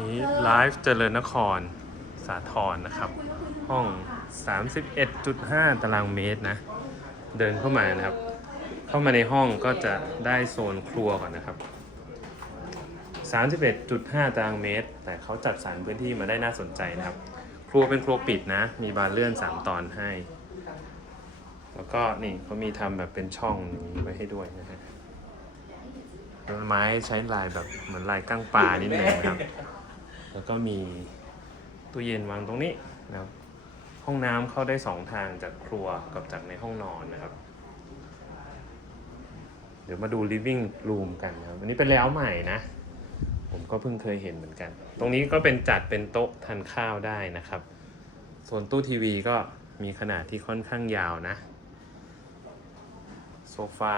นี้ไลฟ์เจริญนครสาทรนะครับ ห้อง 31.5 ตารางเมตรนะ เดินเข้ามานะครับ เข้ามาในห้องก็จะได้โซนครัวก่อนนะครับ 31.5 ตารางเมตร แต่เขาจัดสรรพื้นที่มาได้น่าสนใจนะครับ ครัวเป็นครัวปิดนะ มีบานเลื่อน 3 ตอนให้ แล้วก็นี่เขามีทำแบบเป็นช่องนี้ไว้ให้ด้วยนะฮะไม้ใช้ลายแบบเหมือนลายก้างปลานิดหนึ่งนะครับ แล้วก็มีตู้เย็นวางตรงนี้นะครับ ห้องน้ำเข้าได้สองทางจากครัวกับจากในห้องนอนนะครับ เดี๋ยวมาดู living room กันนะครับอันนี้เป็นแล้วใหม่นะ ผมก็เพิ่งเคยเห็นเหมือนกัน ตรงนี้ก็เป็นจัดเป็นโต๊ะทานข้าวได้นะครับ ส่วนตู้ทีวีก็มีขนาดที่ค่อนข้างยาวนะ โซฟา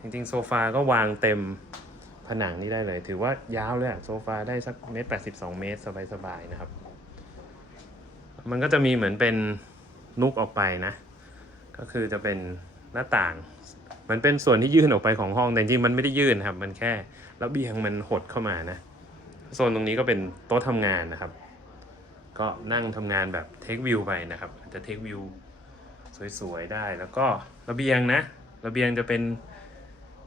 จริงๆ โซฟาก็วางเต็ม ผนังนี่ได้เลย ถือว่ายาวเลยโซฟาได้สักเมตรแปดสิบสองเมตรสบายๆนะครับ มันก็จะมีเหมือนเป็นนุกออกไปนะ ก็คือจะเป็นหน้าต่าง มันเป็นส่วนที่ยื่นออกไปของห้องแต่จริงมันไม่ได้ยื่นครับ มันแค่ระเบียงมันหดเข้ามานะโซนตรงนี้ก็เป็นโต๊ะทำงานนะครับ ก็นั่งทำงานแบบเทควิวไปนะครับอาจจะเทควิวสวยๆได้แล้วก็ระเบียงนะ ระเบียงจะเป็น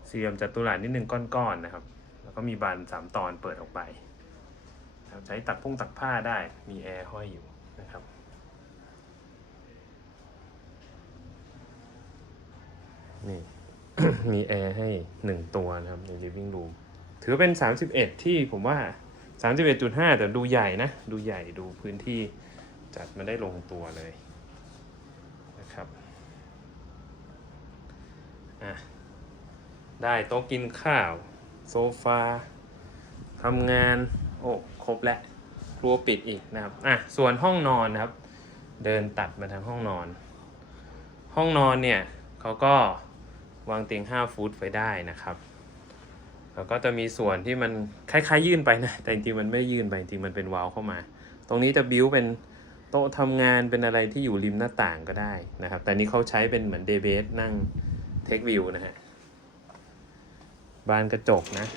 สี่เหลี่ยมจัตุรัสนิดนึงก้อนๆนะครับ ก็มีบานสามตอนเปิดออกไปใช้ตักพุ่งตักผ้าได้มีแอร์ห้อยอยู่นะครับนี่มีแอร์ให้หนึ่งตัวนะครับใน living room ถือว่าเป็น 31 ที่ผมว่า 31.5 แต่ดูใหญ่นะ ดูใหญ่ดูพื้นที่จัดมาได้ลงตัวเลยนะครับอะได้โต๊ะกินข้าว โซฟาทำงาน โอ้ครบแล้วครัวปิดอีกนะครับอะส่วนห้องนอนนะครับ เดินตัดมาทางห้องนอน ห้องนอนเนี่ยเขาก็วางเตียง5ฟุตไว้ได้นะครับแล้วก็จะมีส่วนที่มันคล้ายๆ ยื่นไปนะ แต่จริงๆมันไม่ยื่นไปจริงๆมันเป็นวาล์วเข้ามา ตรงนี้จะบิ้วเป็นโต๊ะทำงานเป็นอะไรที่อยู่ริมหน้าต่างก็ได้นะครับ แต่นี้เขาใช้เป็นเหมือนเดเบสนั่งเทควิวนะฮะ บานกระจกนะ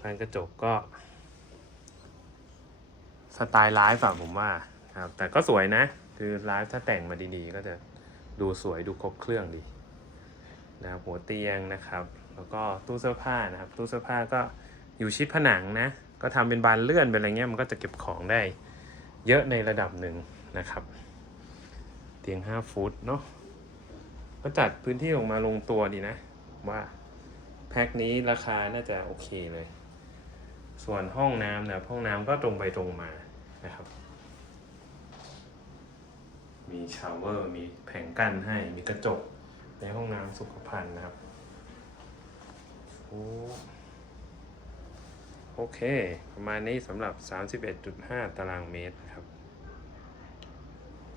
บานกระจกก็ สไตล์ไลฟ์อะผมว่าครับ แต่ก็สวยนะ คือไลฟ์ถ้าแต่งมาดีๆ ก็จะดูสวยดูครบเครื่องดีนะครับหัวเตียงนะครับ แล้วก็ตู้เสื้อผ้านะครับ ตู้เสื้อผ้าก็อยู่ชิดผนังนะ ก็ทำเป็นบานเลื่อนเป็นอะไรเงี้ยมันก็จะเก็บของได้ เยอะในระดับหนึ่งนะครับ เตียง 5 ฟุตเนาะก็จัดพื้นที่ออกมาลงตัวดีนะว่า แพ็คนี้ราคาน่าจะโอเคเลย ส่วนห้องน้ำนะห้องน้ำก็ตรงไปตรงมานะครับ มีชาวเวอร์มีแผงกั้นให้มีกระจกในห้องน้ำสุขภัณฑ์นะครับโอโอเค ประมาณนี้สำหรับ 31.5 ตารางเมตรครับ